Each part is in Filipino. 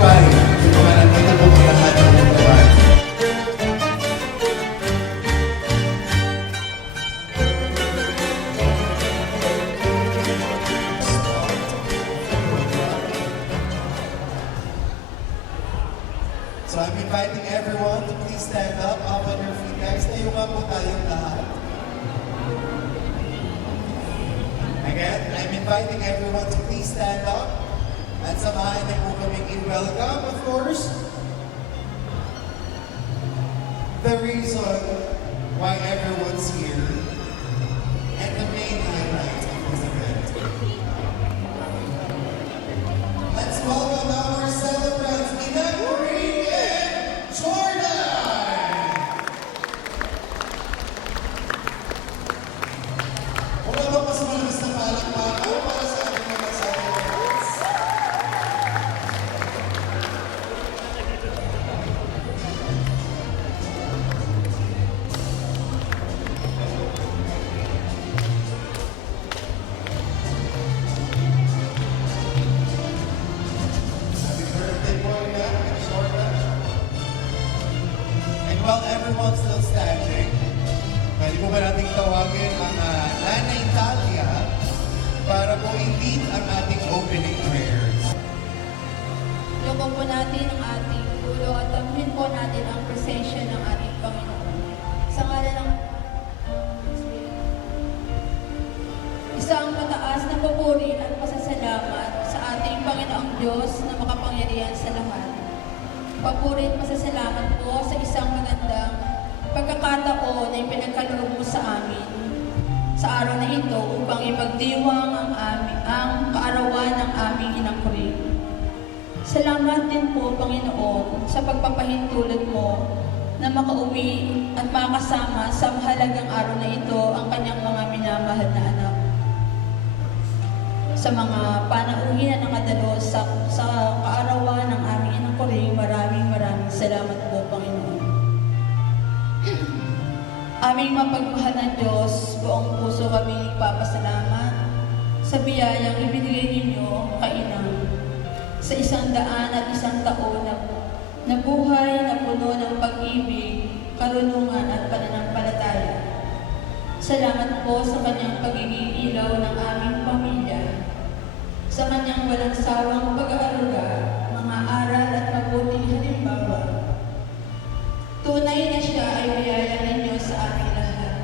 Uruguay. Mga nandito po ang lahat ng Uruguay. So I'm inviting everyone to please stand up on your feet, guys. Tayo nga po tayong lahat. Again, I'm inviting everyone to please stand up at samahan niyo po kaming i-welcome, of course, the reason why everyone's here and the main highlight of this event. Let's welcome our celebrants, Ina Marie and Jordan! Wala ba mas malakas na palakpakan para sa ating mga celebrants? Happy birthday po, Ina and Jordan. And while everyone's still standing, pwede po ba nating tawagin ang Nanay Talia para po i-lead ang ating opening prayers. Loko po natin ang ating ulo at amuhin po natin ang presensya ng ating Panginoon. Sa ngalan ng isang mataas na papuri at pasasalamat sa ating Panginoong Diyos na makapangyarihan sa lahat. Papuri at pasasalamat po sa isang magandang pagkakataon na ipinagkaloob mo sa amin sa araw na ito upang ipagdiwang ang kaarawan ng aming inang Korea. Salamat din po, Panginoon, sa pagpapahintulot mo na makauwi at makasama sa mahalagang araw na ito ang kanyang mga minamahal na anak. Sa mga panauhin na nakadalo sa kaarawan ng aming inang Korea, maraming salamat po, Panginoon. Aming mapagmahal na Diyos, buong puso kami nagpapasalamat sa biyayang ibinigay ninyo kay Inang sa 101 taon na buhay na puno ng pag-ibig, karunungan at pananampalataya. Salamat po sa kanyang pagiging ilaw ng aming pamilya, sa kanyang walang sawang pag-aaruga, mga aral at mabuting halimbawa. Tunay na siya ay biyaya ninyo sa aming lahat.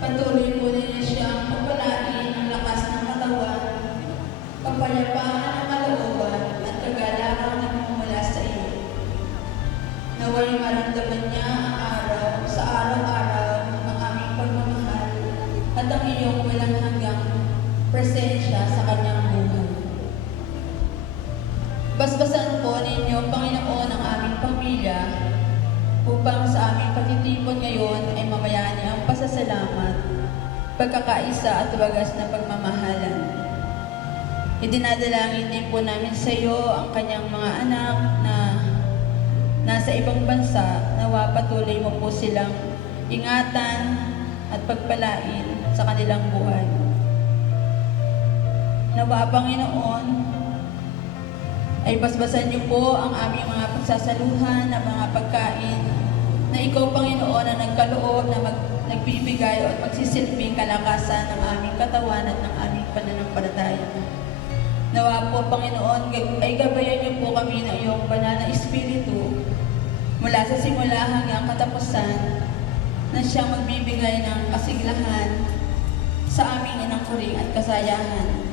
Patuloy po ninyo siyang pagpalain ng lakas ng katawan, kapayapaan ng kalooban at kagalakan na mumula sa iyo. Naway maramdaman niya ang araw sa araw-araw ng aming pagmamahal at ang iyong walang hanggang presensya sa kanyang buhay. Basbasan po ninyo, Panginoon, ang aming pamilya upang sa aming pagtitipon ngayon ay mamayani ang pasasalamat, pagkakaisa at wagas na pagmamahalan. Idinadalangin din po namin sa iyo ang kanyang mga anak na nasa ibang bansa, nawa patuloy mo po silang ingatan at pagpalain sa kanilang buhay. Nawa, Panginoon, ay basbasan niyo po ang aming mga pagsasaluhan na mga pagkain na ikaw, Panginoon, na nagkaloob na nagbibigay at magsisilbing kalakasan ng aming katawan at ng aming pananampalataya. Nawa po, Panginoon, ay gabayan niyo po kami ng iyong banal na Espiritu mula sa simula hanggang katapusan na siyang magbibigay ng kasiglahan sa aming inang kuring at kasayahan.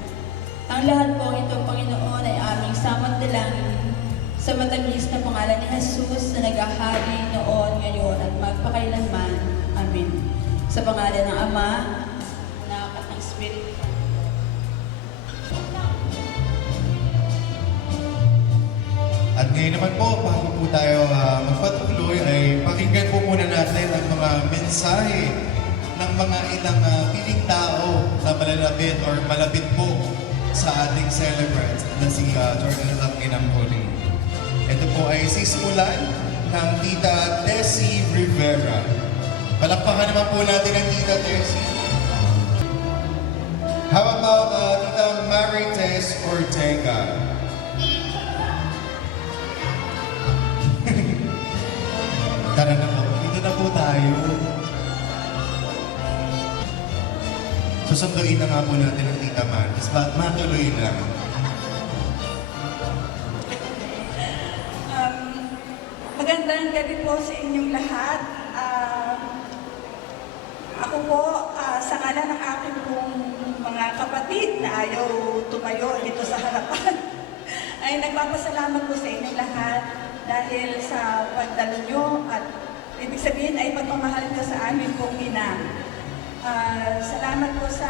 Ang lahat po ito, Panginoon, ay aming samantalangin sa matamis na pangalan ni Jesus na naghahari noon, ngayon, at magpakailanman. Amen. Sa pangalan ng Ama, Anak at ng Espiritu. At ngayon naman po, bago po tayo magpatuloy, ay pakinggan po muna natin ang mga mensahe ng mga ilang piling tao na malalapit or malapit po sa ating celebrant na si Jordan at Inampoli. Ito po ay sisimulan ng Tita Tessie Rivera. Palakpakan naman po natin ang Tita Tessie. How about Tita Marites Ortega? Tara na po. Dito na po tayo. Susunduin na nga po natin ang Tita Maris. Matuloy na. Magandang gabi po sa inyong lahat. Ako po, sa ngalan ng aking pong mga kapatid na ayaw tumayo dito sa harapan, ay nagpapasalamat po sa inyong lahat dahil sa pagdalo nyo at ibig sabihin ay pagmamahal nyo sa amin pong ina. Salamat po sa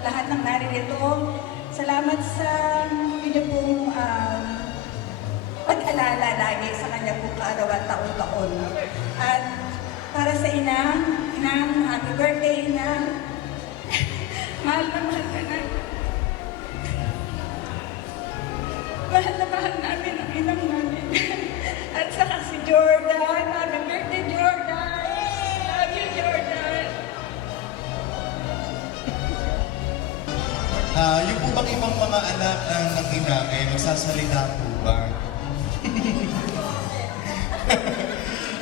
lahat ng naririto. Salamat sa inyo pong pag-alala lagi sa kanya po kaarawan taon-taon. At para sa inang, happy birthday, inang. Mahal na mahal ka na. Mahal na mahal namin ang inang namin. At saka si Jordan. Happy birthday, Jordan. Love you, Jordan. Yung po bang ibang mga anak ng ina kayo, magsasalita po ba?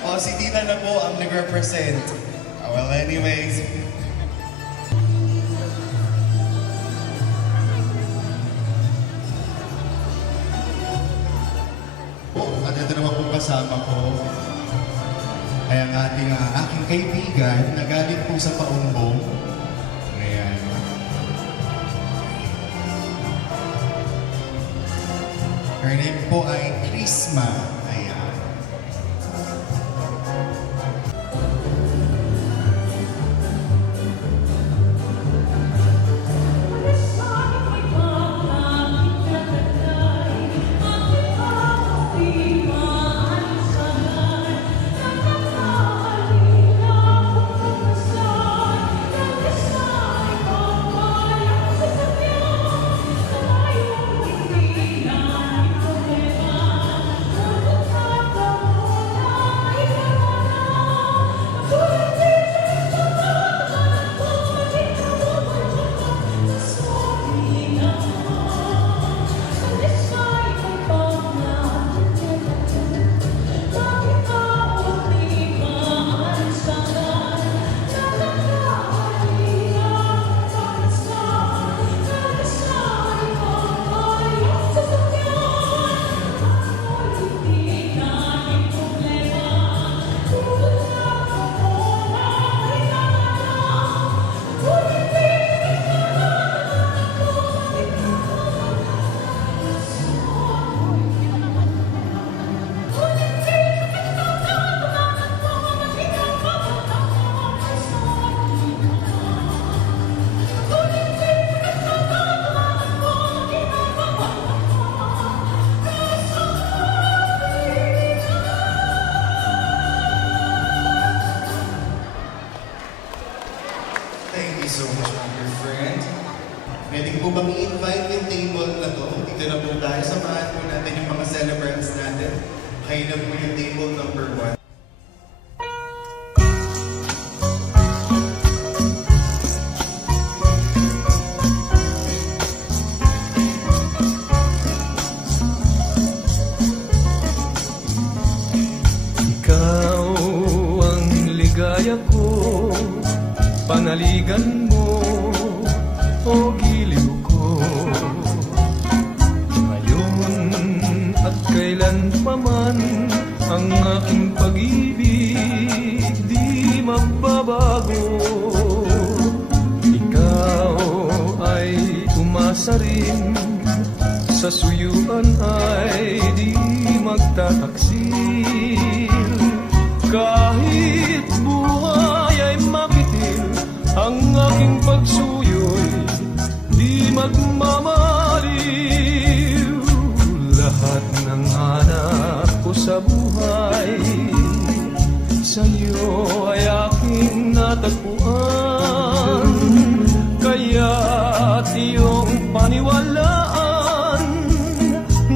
O, si Tita na po ang nag-represent. Well, anyways. At ito naman po kasama ko ay ang aking kaibigan na galing po sa Paumbong. Ayan. Her name po ay Krisma. Ayan. Thank you so much, my dear friend. Pwede po bang i-invite yung table na to? Dito na po tayo. Samahan po natin yung mga celebrants natin. Kayo na po yung table number 1. Ikaw ang ligaya ko, panaligan mo o giliw ko. Ngayon at kailan pa man ang aking pag-ibig di magbabago. Ikaw ay umasa rin, sa suyuan ay di magtataksil. Kahit buhay ay makitil, ang aking pagsuyo'y di magmamaliw. Lahat ng anak ko sa buhay, sa'yo ay aking natagpuan. Kaya't iyong paniwalaan,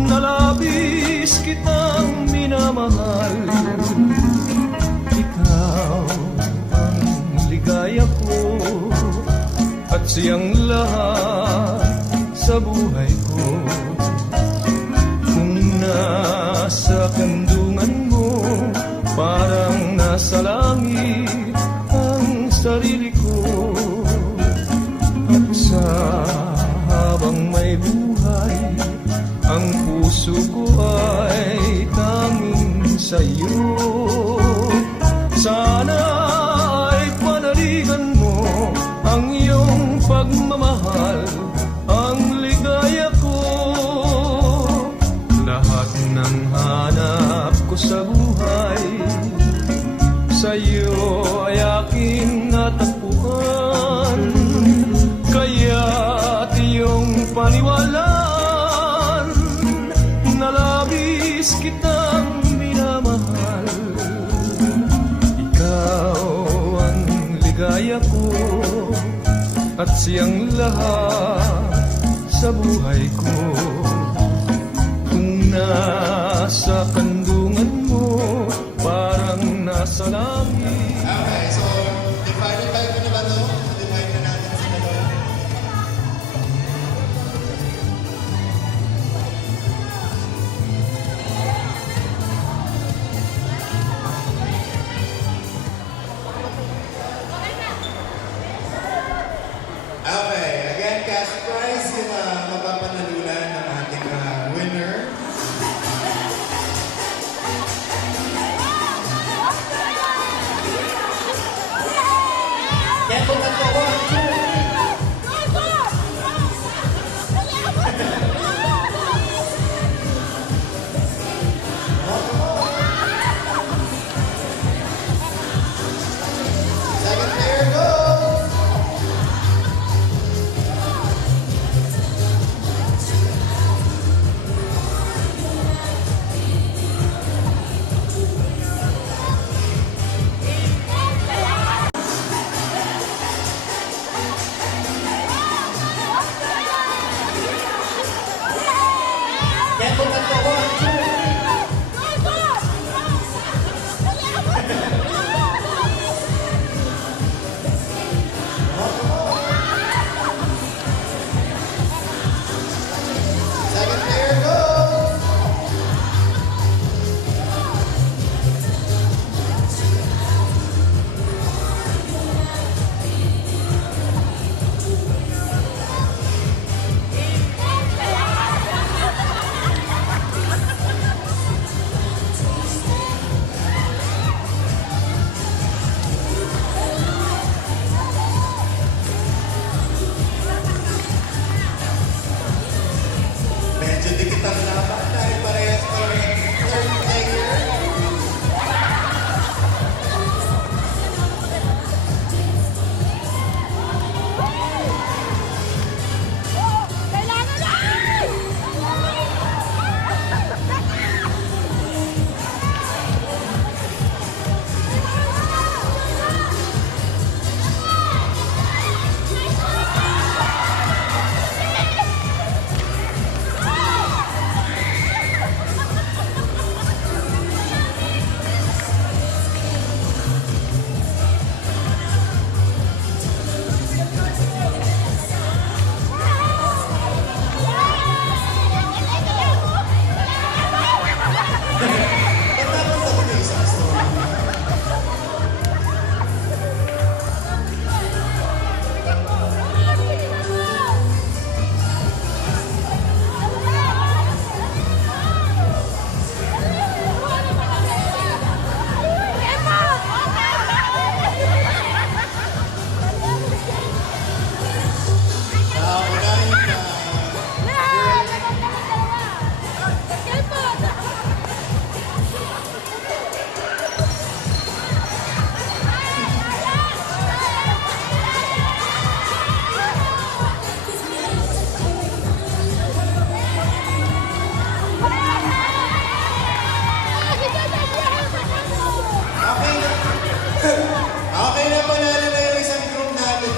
na labis kitang minamahal. Ikaw ang ligaya ko at siyang lahat sa buhay ko. Kung nasa kandungan mo, parang minamahal ang ligaya ko. Lahat ng hanap ko sa buhay sa'yo ay aking natagpuan. Kaya't iyong paniwalaan na labis kitang minamahal. Ikaw ang ligaya ko at siyang lahat sa buhay ko. Kung nasa kandungan mo, parang nasa langit. Okay, so divided by ko na ba ito? Divide na natin sa dalawa. Okay, again, cash prize yung mapapanalunan ng ating winner. Yan po ka po. Second player, go! Yan po ka po. Second player, go! Medyo dikit ang laban dahil parehas pa rin third player. Kailangan na! Pagkatapos ako ng isang story. Unahin na okay na. Okay na, panalo na yung isang group natin.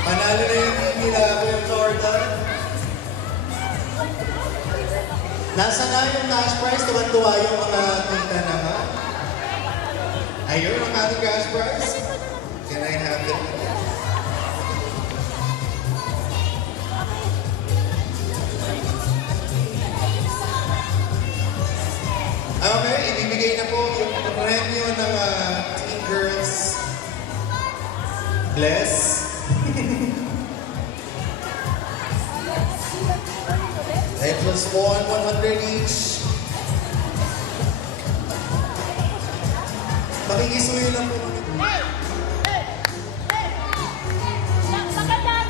Panalo na yung nila yung Jordan. Nasa na yung cash prize? Tuwan-tuwa yung mga kita naman. Ayun ang ating cash prize. Can I have it? Okay, ibibigay na po yung premyo ng Teen Girls Bless. It was 100 each. Pakikisuyo lang po. Maganda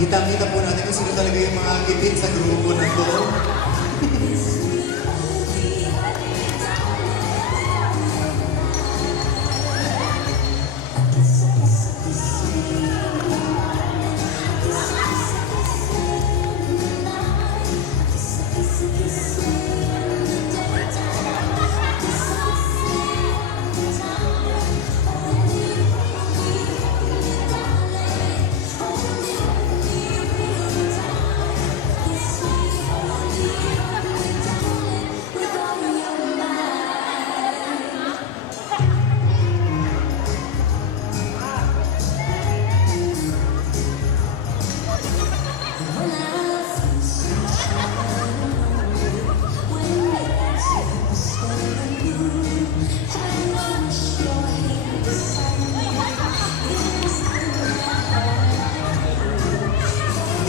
Kita-kita po natin kung sino talaga yung mga gipit sa grupo na to.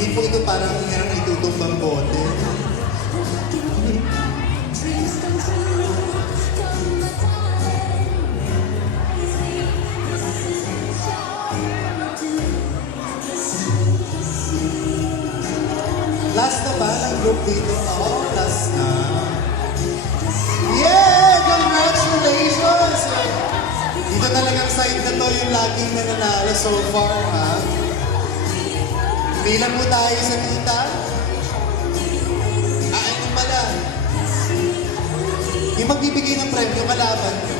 Hindi po ito parang merong itutumbang bote. Last na ba ng group dito? Oh, last na. Yeah! Congratulations! Dito talagang side na to yung laging nananalo so far, ha? Bilang mo tayo sa kita? Ito pala. Yung magbibigay ng premyo, malaban nyo.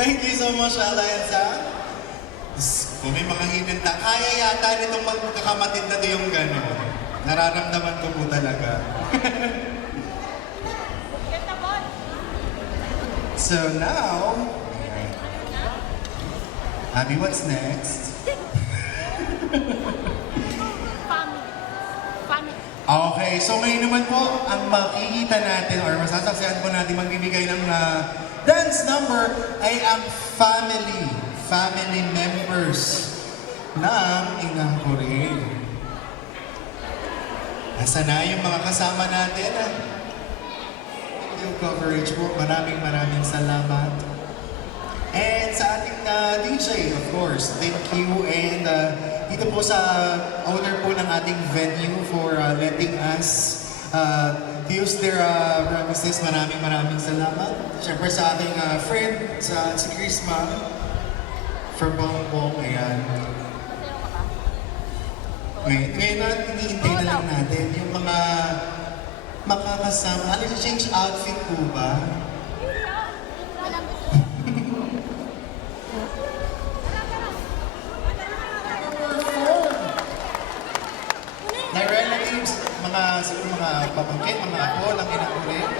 Thank you so much, Alliance. Kung may mga hidden ta, kaya yata nitong magkakamatid na to yung gano'n. Nararamdaman ko po talaga. So now, Abby, what's next? Okay, so ngayon naman po, ang makikita natin or masasaksihan po natin magbibigay ng dance number ay ang family members ng Inang Kuril. Nasa na yung mga kasama natin? Yung coverage po, maraming salamat. And sa ating DJ, of course. Thank you. And dito po sa owner po ng ating venue for letting us to use their premises. Maraming salamat. Siyempre sa ating friend, si Chrisma from Bongbong. Ayan. Ngayon na, iniintay na lang natin yung mga makakasama. Ano yung change outfit po ba? Na relatives, siguro mga pamangkin, mga apo, lang inakulit.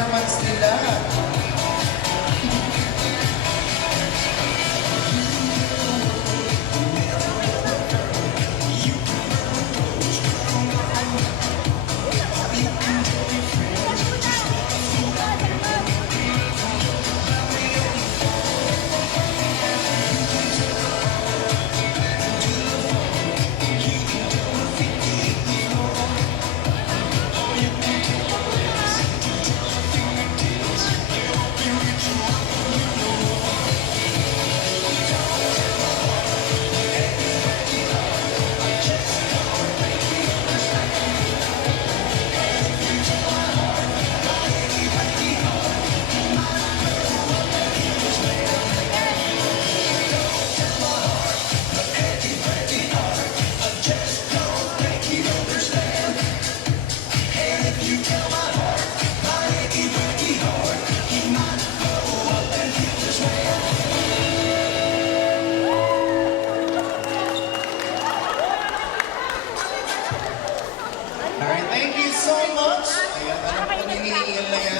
performance nila. Alright, thank you so much. Ayan, alam ko ninihingal na yan.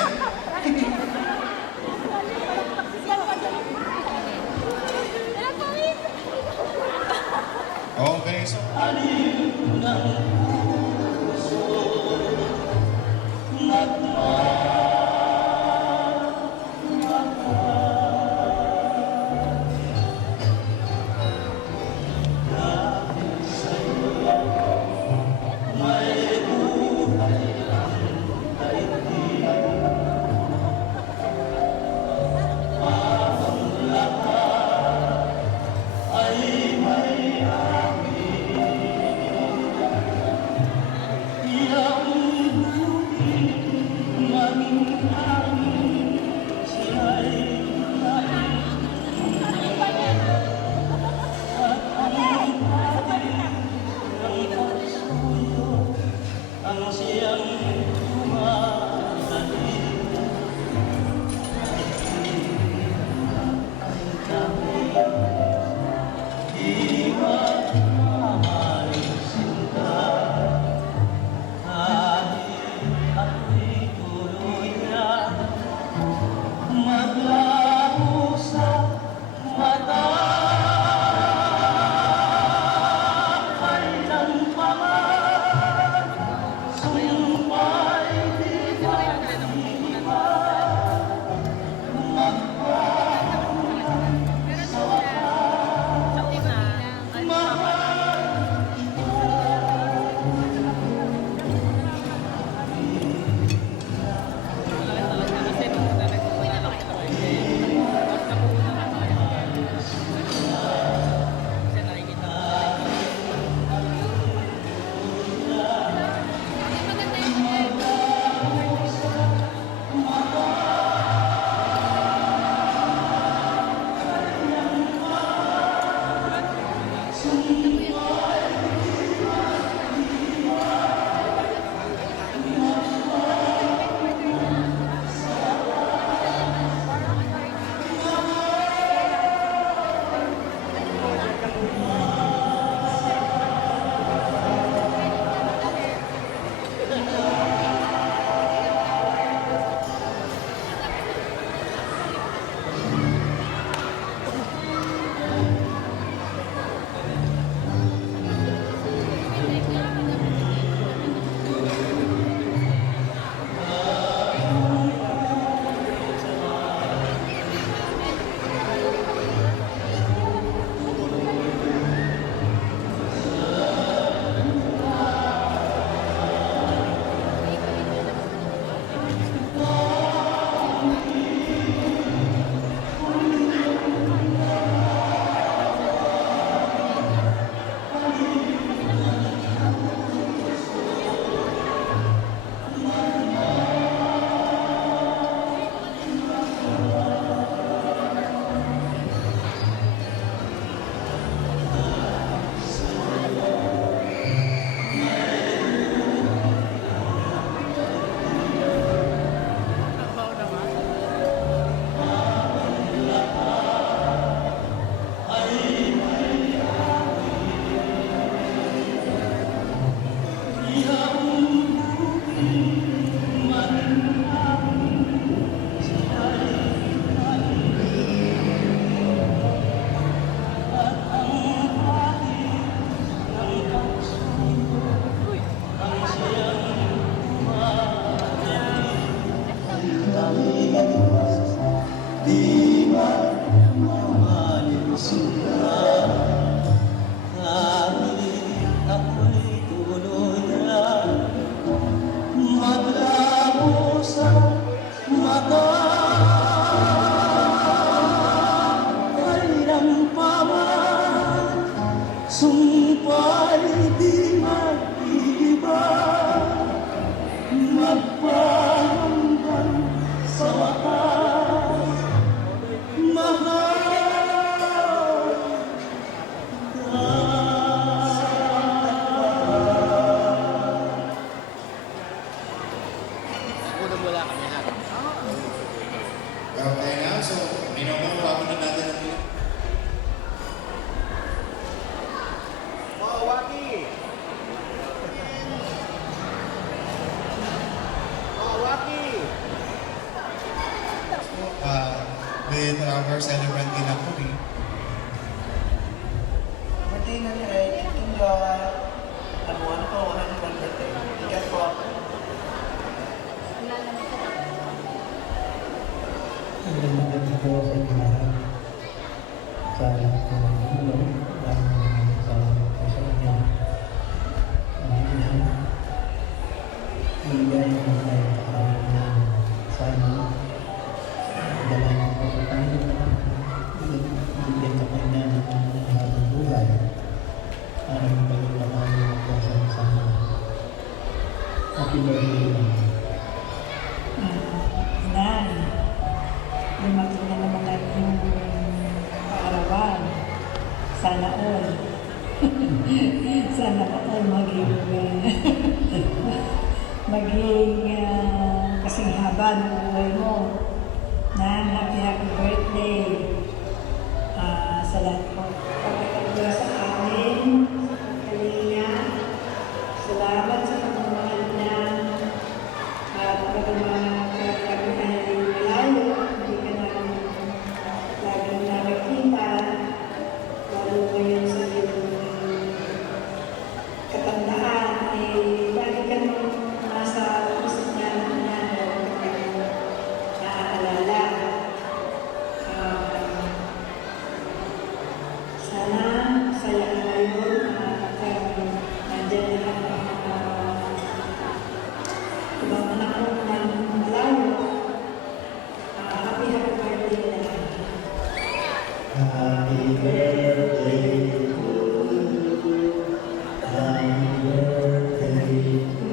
Okay, so... ano po, happy birthday. Ingat po. Magandang gabi po sa inyo lahat. Sa lahat po ng tulong, maraming salamat po sa inyo. Maligaya po tayo sa araw na sana dalawang po sa tayo. Bigyan sa kanya ng habang buhay. Para magpagpapalo po sa sama. Happy birthday lang. Nan, lumaki na naman ang iyong kaarawan. Sana all. Sana all maging kasing haba ng buhay mo. Nan, happy birthday. Sa lahat po. Pagkakagula sa amin, sa pagkalinga, salamat sa pagmamahal niya. At bagaman kami ay malayo, hindi ka namin laging nakikita, lalo ngayon sa iyong katandaan, lagi ka nung nasa puso niya kapag naaalala. Sana saya ka ngayon at nandiyan na tumaman ako ng malayo. Happy birthday na lang. Happy birthday to you. Happy birthday to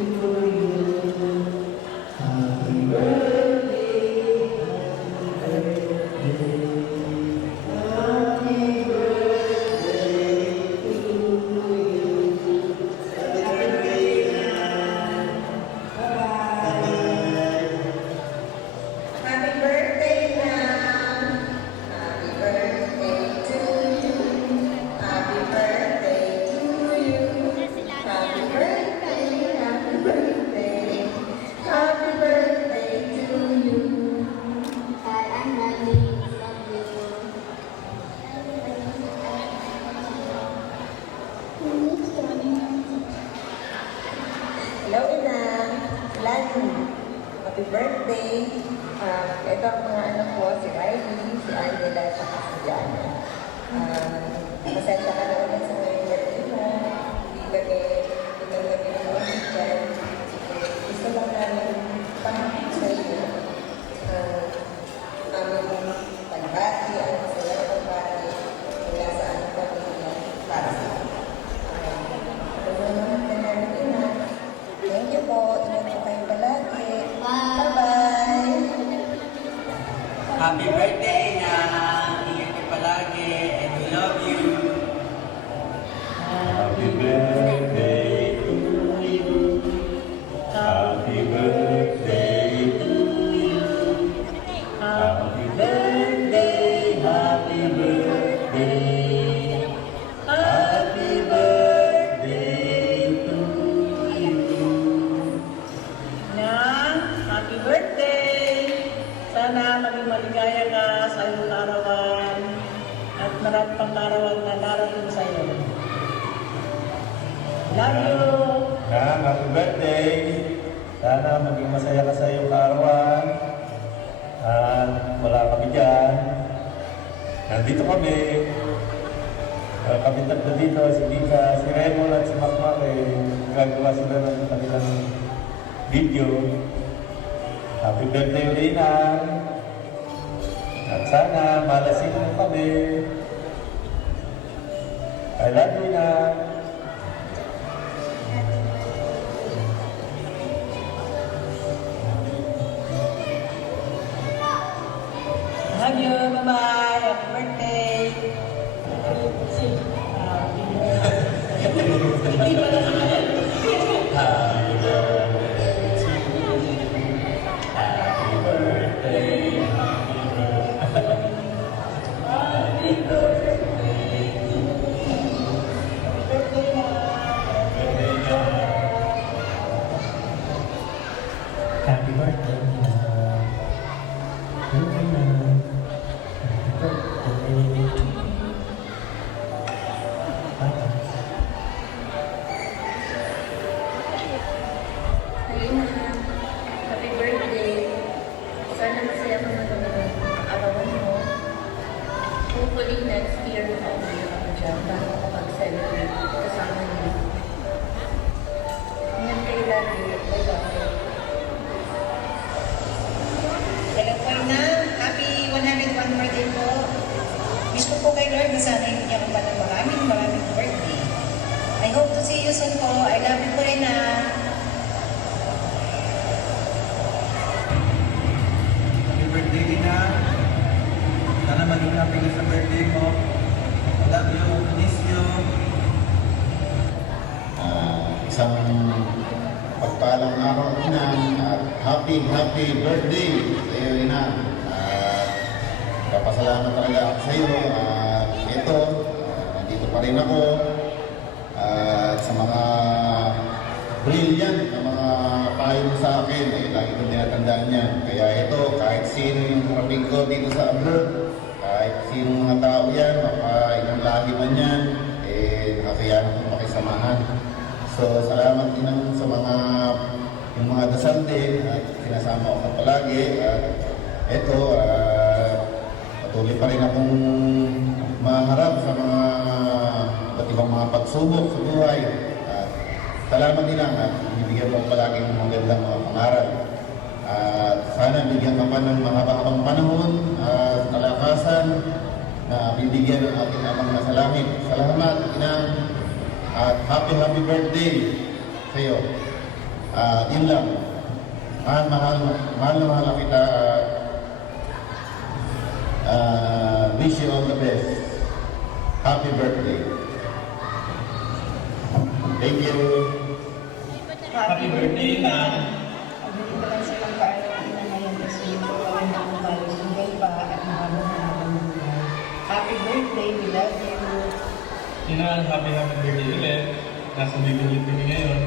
you. Happy birthday. Happy birthday. Happy birthday to you. Happy birthday na. Bye-bye. Happy birthday, Nam. Happy birthday to you. Happy birthday to you. Happy birthday, happy birthday. Happy birthday to you. Hi, I'm Nani from Hello, Inang. Lani. Happy birthday. Ito ang mga anak ko, si Riley, si Angela, at si Jana. Pasensya ka na ulit sa mga birthday mo. Hindi kami naman dyan. Gusto lang namin pangakit sa iyo. Aming pagbati, ang masaya na pagbati mula sa aming pamilya para sa pagmamahal ka namin, Ina. Thank you po. Ingat po kayo palagi. Bye-bye. Happy birthday na ingat ka palagi and we love you. Happy birthday to you. Happy birthday to you. Happy birthday, happy birthday. Happy birthday to you. Nan, happy birthday! Sana maging maligaya ka sa iyong karawan at marami pang karawan na darating sa iyo. Love you! Nang, happy birthday. Sana maging masaya ka sa iyong kaarawan. At wala kami dyan. Nandito kami. Kami tatlo dito, si Dika, si Raymond at si Makmak, gagawa sila ng kanilang video. Happy birthday ulit na. At sana malasin mo kami. I love you na. Love you! Bye-bye! Happy birthday! Happy Happy birthday. Happy birthday. Bye. hopefully next year makauwi ako dyan para makapag-celebrate kasama niyo. Ingat kayo lagi. Bye-bye. Hello po na. Happy 101 birthday po. Wish ko po kay Lord na sana hindi niya pa ng maraming birthday. I hope to see you soon po. I love you po rin na. Happy birthday, Ina. Sana maging happy ka sa birthday mo. I love you. Miss you. Isang pagpalang araw, Ina, at happy birthday sa iyo, Ina. Papasalamat talaga ako sa iyo. Ito, nandito pa rin ako. At sa mga brilliant na mga payo mo sa akin, lagi kong tinatandaan yan. Kaya ito, kahit sino yung karaping ko dito sa abroad, kahit sino mga tao yan, ilang lahi man yan, nakakayanan kong pakisamahan. So, salamat din sa yung mga dasal din at sinasama ko palagi. At ito, patuloy pa rin akong maharap sa mga iba't ibang mga pagsubok sa buhay. At salamat din lang at binibigyan mo palagi ng magandang mga pangaral. At sana bigyan ka pa ng mahabang panahon at kalakasan na bibigyan ng ating amang nasa langit. Salamat, Inang. At happy birthday sa iyo. Yun lang. Mahal kita. Wish you all the best. Happy birthday. Thank you. Happy birthday, Ina. Pagdating ko lang sa iyo paano Ina ngayon kasi kawin na akong malos sungay pa at mahabang ng buhay. Happy birthday, we love you. Ina, happy birthday ulit. Nasa bibigit kami ngayon.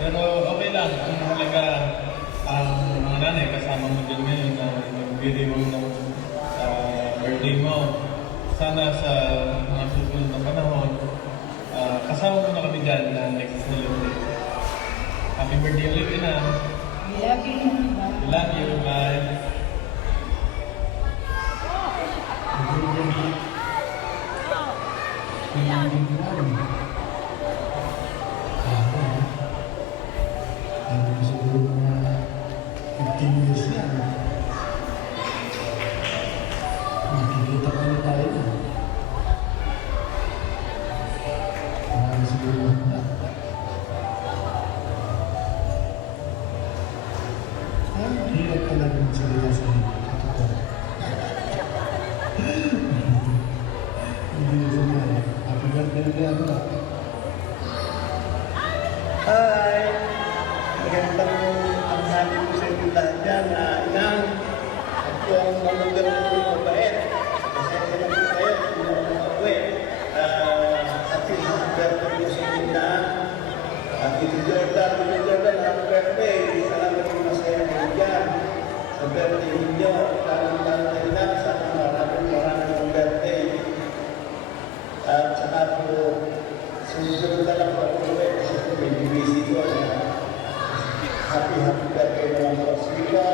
Pero okay lang. Ang mahalaga ang mga nanay kasama mo din ngayon na magbibigay mo ng birthday mo. Sana sa mga susunod na panahon, kasama mo na kami dyan na next celebrate. Happy birthday ulit, Ina. We love you. We love you. Bye. Siguro mga 15 years yan. Nakikita pa rin tayo. Siguro hirap ka lang yung salita sa iyo. Hindi na sumali. Happy birthday ako na. Hi! Magandang ang sabi ko sa inyo lahat dyan na inang at yung manugal ko yung mabait. Kasi sila po kayo, hindi mo makauwi. At yung birthday ko sa inyo na at ito Jordan, happy birthday. Salamat yung masaya kayo dyan. Sa birthday ninyo, lalong-lalo na ina, sana maraming birthday. At saka po, susunod na lang po ako uwi kasi po may busy ko na happy birthday naman po. Sige po.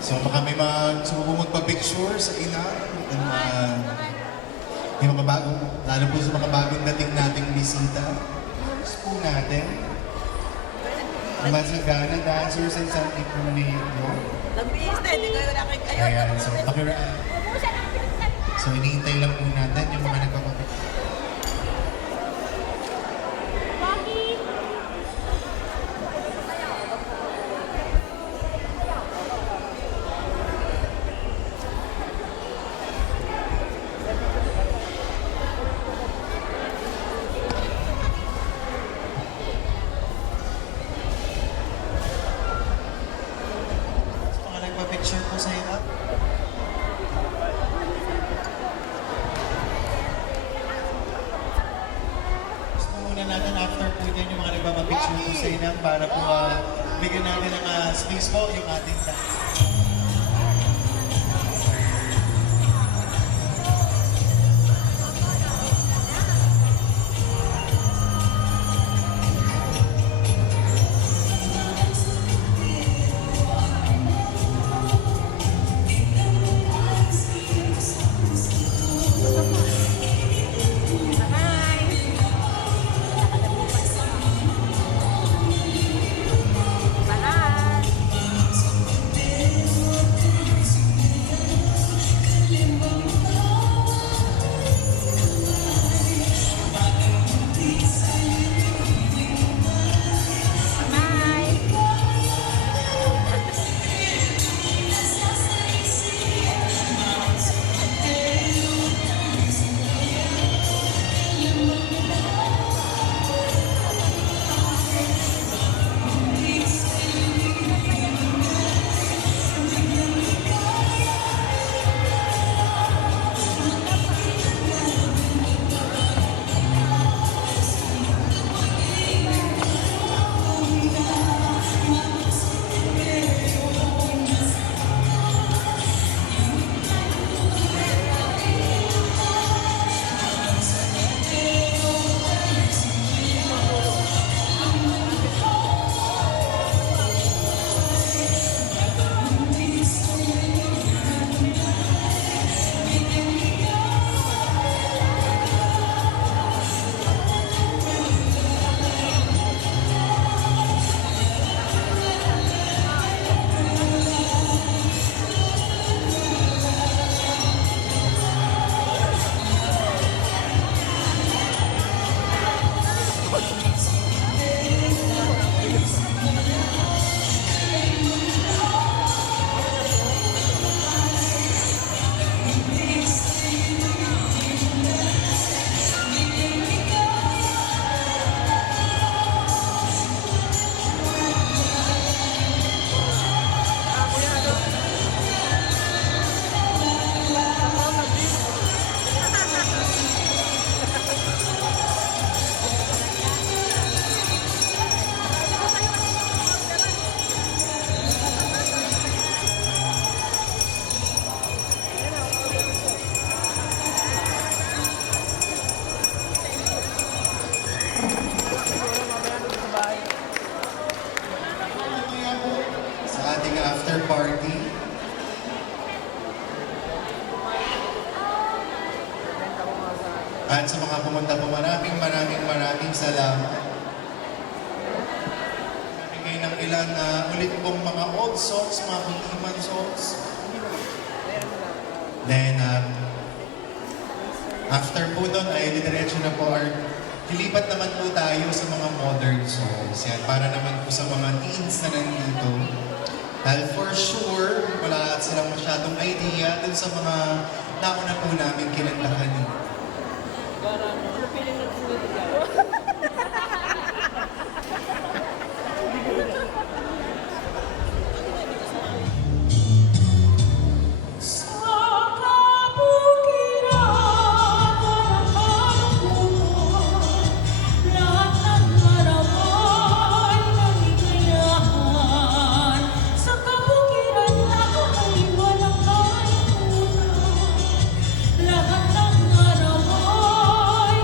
So baka may magpa-picture sa ina yung mga bagong, lalo po sa mga bagong dating nating bisita. Gusto po natin. Ang masagana, dancers and something po nito. Ayan, so so hinihintay lang po natin yung mga nagpapapicture. Chupo sa inang para po bigyan natin ng space po yung ating dance. Sa ating after party. At sa mga pumunta po, maraming salamat. Namigay ng ilan ulit pong mga old songs, mga Buliman songs. Then, after po doon ay didiretso na po lilipat naman po tayo sa mga modern songs. Yan, para naman po sa mga teens na nandito. Dahil for sure, wala silang masyadong idea dun sa mga nauna po namin kinanta kanina. Lahat ng araw ay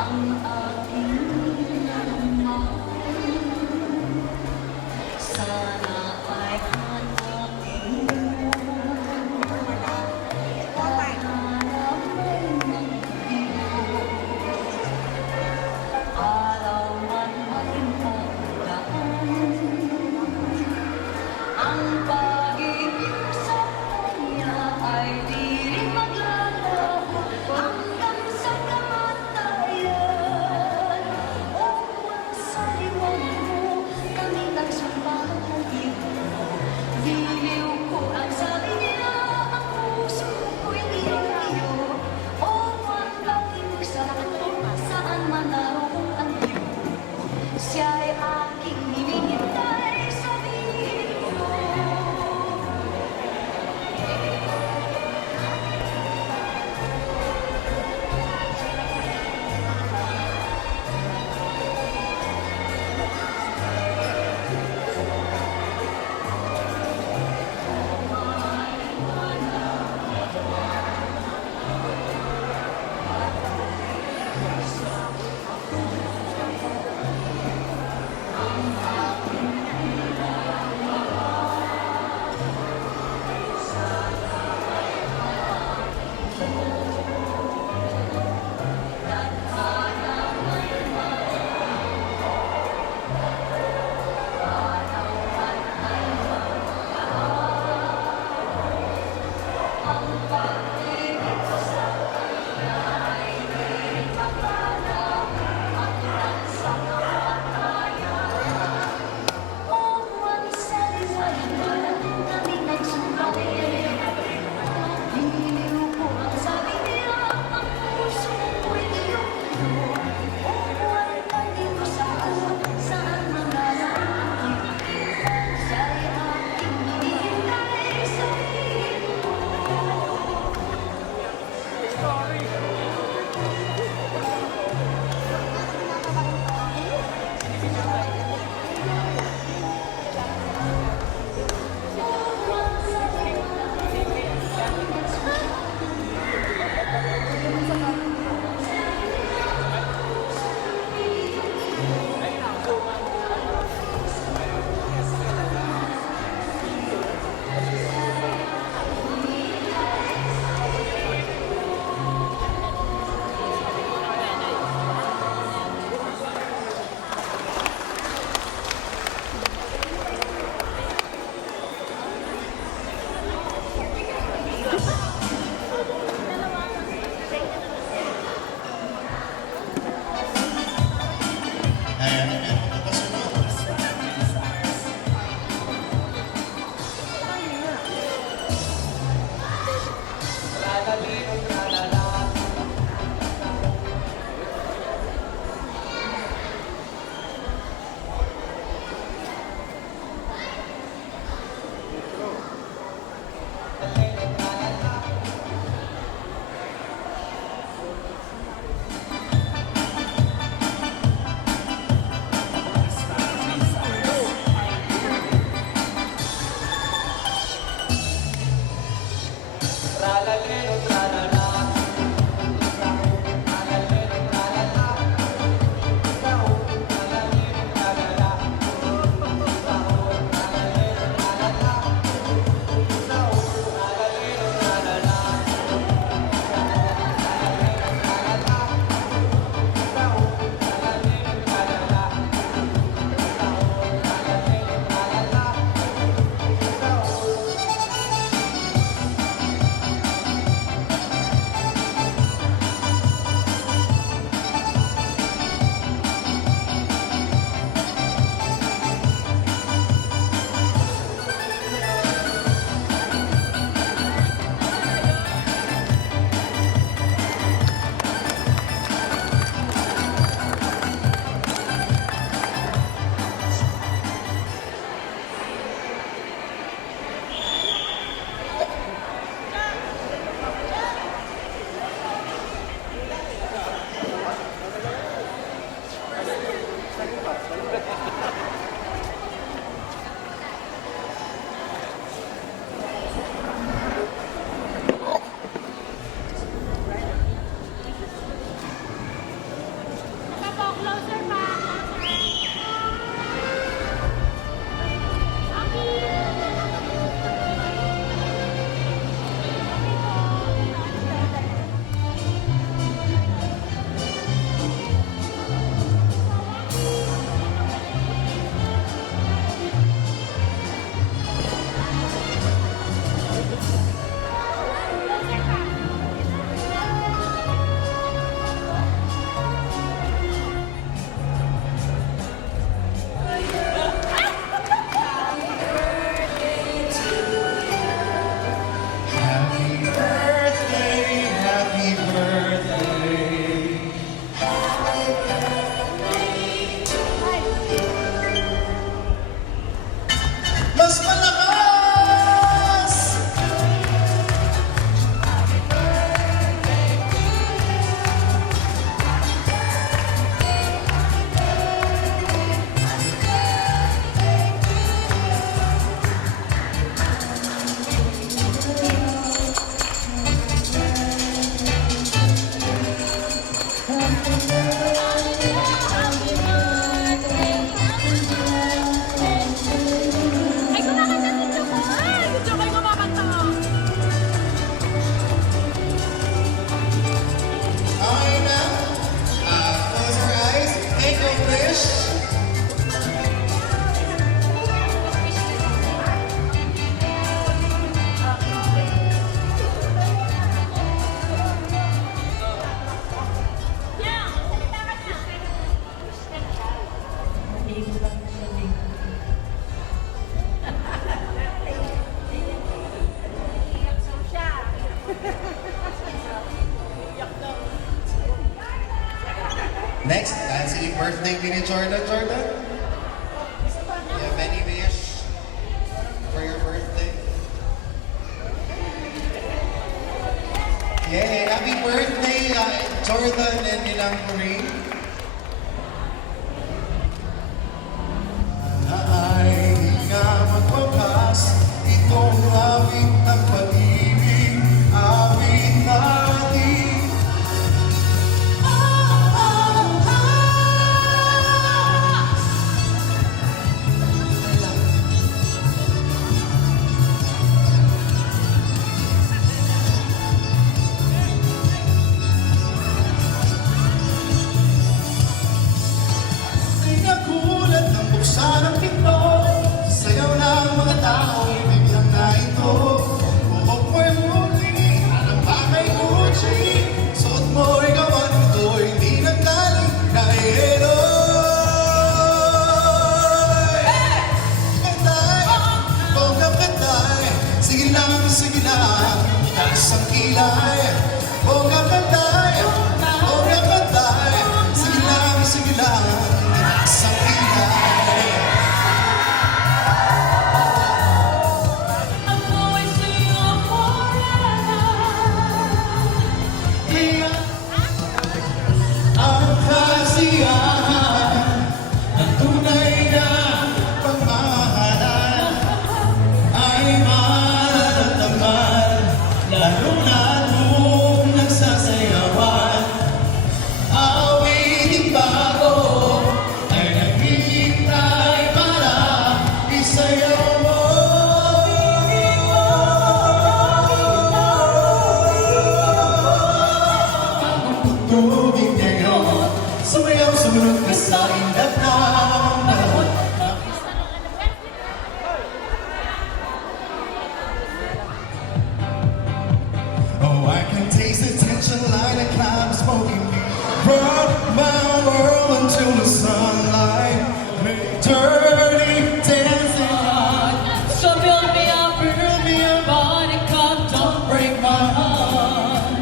ang aking mahal. Sana ay hanapin mo at hanapin ng Diyos. Araw man ay pagdaan, ang pag-ibig sa kanya ay di rin maglalaho hanggang sa kamatayan. Next, dancing birthday ni Jordan. Jordan, you have any wish for your birthday? Yay! Happy birthday, Jordan and Nilang Marie. Ay nga magwakas, itong awit ng pag-ibig, awit natin. Ay nagulat ng buksan ng pinto, sayaw ng mga tao, biglang na ito. Buhok mo'y muli, alam ba kay Gucci? Suot mo'y gawan ito, hindi nagkaling na ilo. Katay, bongga katay, sige lang, itaas ang kilay. Bongga katay, bongga katay, sige lang, itaas ang kilay. Ang kasiyahan ng tunay na pagmamahalan ay malalaman, lalo na kung nagsasayawan. Awiting bago ay naghihintay para isayaw mo. Tubig ngayon, sumayaw, sumunod ka sa indat ng panahon. Oh, I can taste the tension like a cloud smoking. Brought my world into the sunlight. Make dirty dancing. So build me up, body cup, don't break my heart.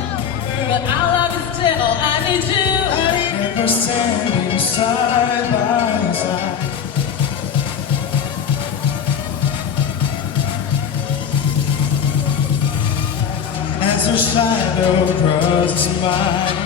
But I love you still, I need you. Never standing side by side. As her shadow crosses mine.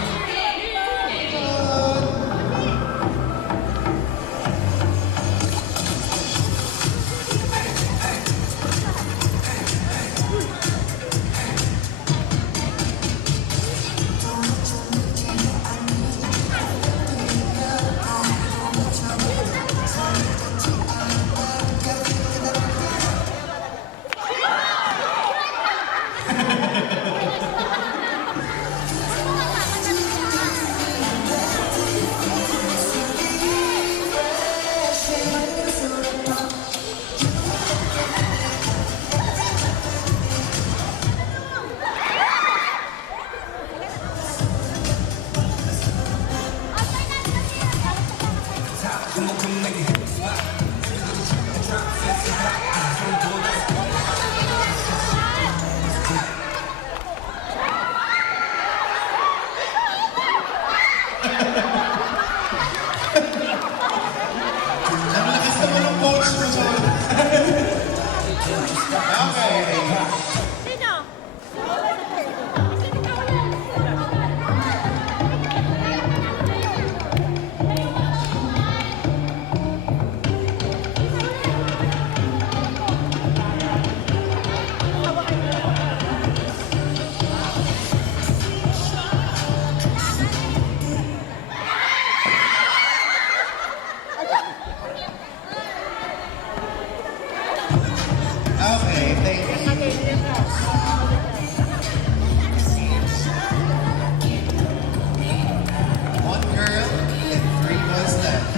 Ang lakas naman ng coach mo, Jordan. Okay. Okay, thank you. One girl and 3 boys left.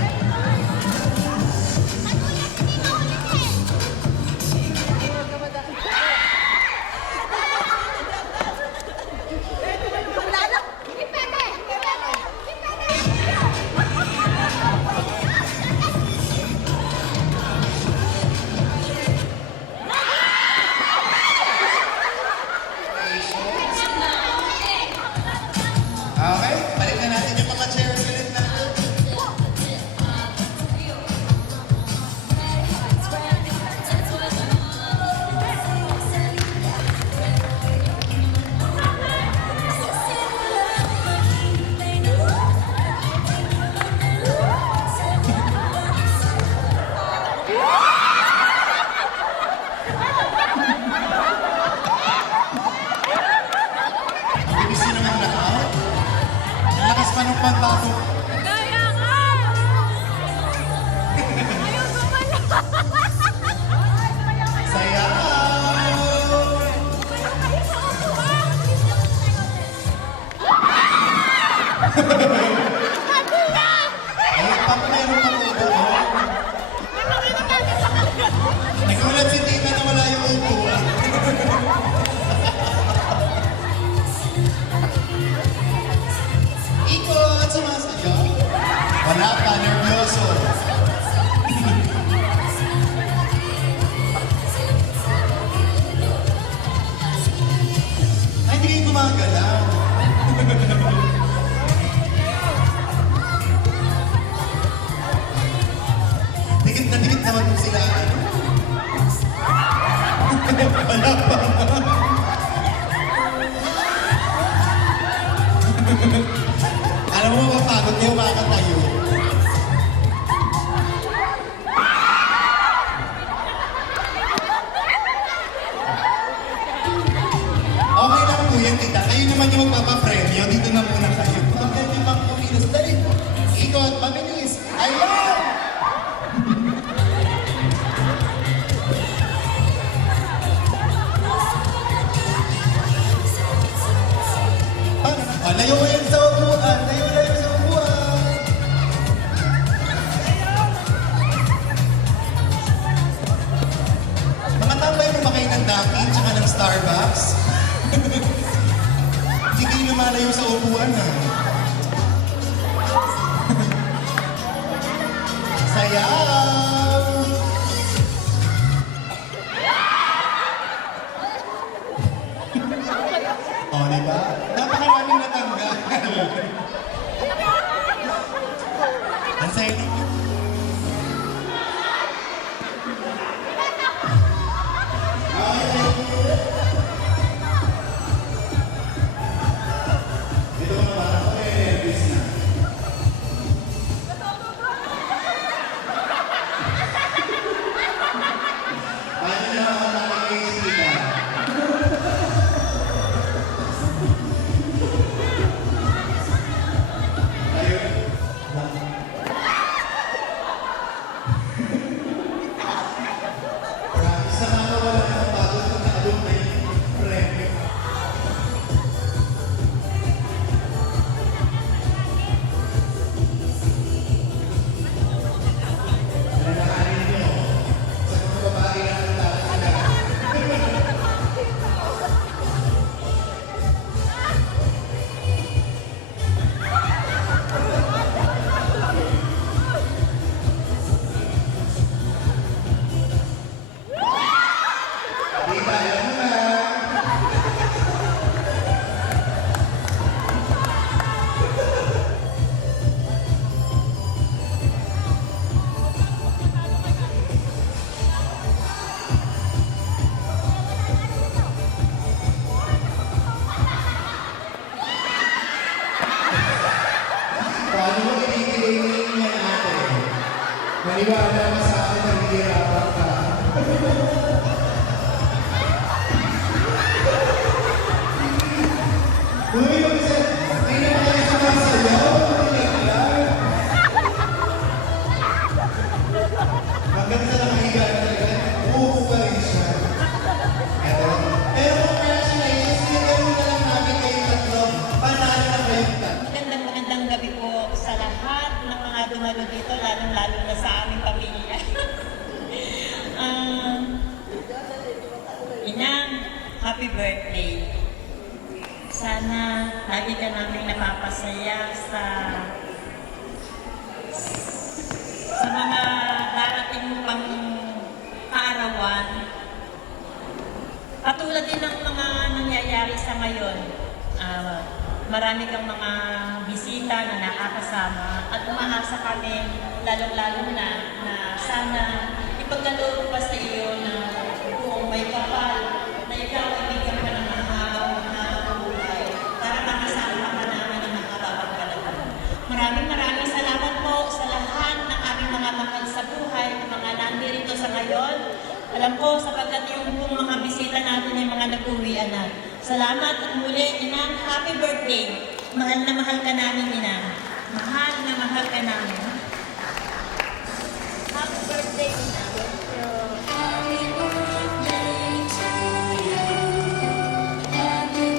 Dikit na dikit naman po sila. Wala pa. Alam mo, mapagod kayo makakatayo. Okay lang po yan, tita. Kayo naman yung magpapapremyo. Dito na muna kayo. Bakit yung mga kumilos? Dali! Ikot, mabilis! Ayun! Layo ko yan sa upuan! Layo sa upuan! Mga tambay mo ba kayo ng Dunkin' tsaka ng Starbucks? Hindi kayo lumalayo sa upuan ha. Sayaw! O, diba? Napakaraming natanggal. Ang saya ninyo. Dito ka naman ako nervous na. Paano na ako nakikisita? Sa mga wala ng bago kung nakalong may premyo. Nalakarin nyo sa mga babae na ang talaga. Di tayo naman. Paano mo pinipiliin niya natin? Maniwala ka sa akin na hihirapan ka. Uy, Jose, ay naman tayo sumasayaw. Hanggang sa nakahiga na talaga, uupo pa rin siya. Eto. Pero congratulations, sinigyan mo na lang namin kayong tatlo. Panalo na kayong tatlo. Magandang gabi po sa lahat ng mga dumalo dito, lalong-lalo na sa aming pamilya. Inang, happy birthday. Sana lagi ka namin napapasaya sa mga darating mo pang kaarawan. Katulad din ng mga nangyayari sa ngayon. Marami kang mga bisita na nakakasama at umaasa kami lalong-lalo na sana ipagkaloob pa sa iyo na kung may kapal na ikaw ay bigyan ka ng mga buhay para makasama ka namin ng mga babang panahon. Maraming salamat po sa lahat ng aming mga mahal sa buhay, ng mga nandirito sa ngayon. Alam ko, sapagkat yung mga bisita natin ay mga nag-uwian na. Salamat at muli, Inang, happy birthday. Mahal na mahal ka namin, Inang. Mahal na mahal ka namin. Happy birthday, Inang.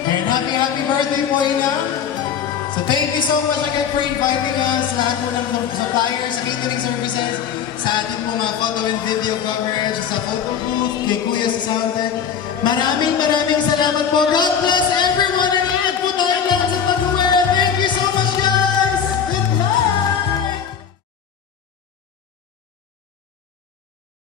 And happy birthday po, Inang. So thank you so much again for inviting us, lahat po ng suppliers, sa catering services, sa ating po mga photo and video coverage, sa photo booth, kay Kuya sa Soundtech. Maraming salamat po. God bless everyone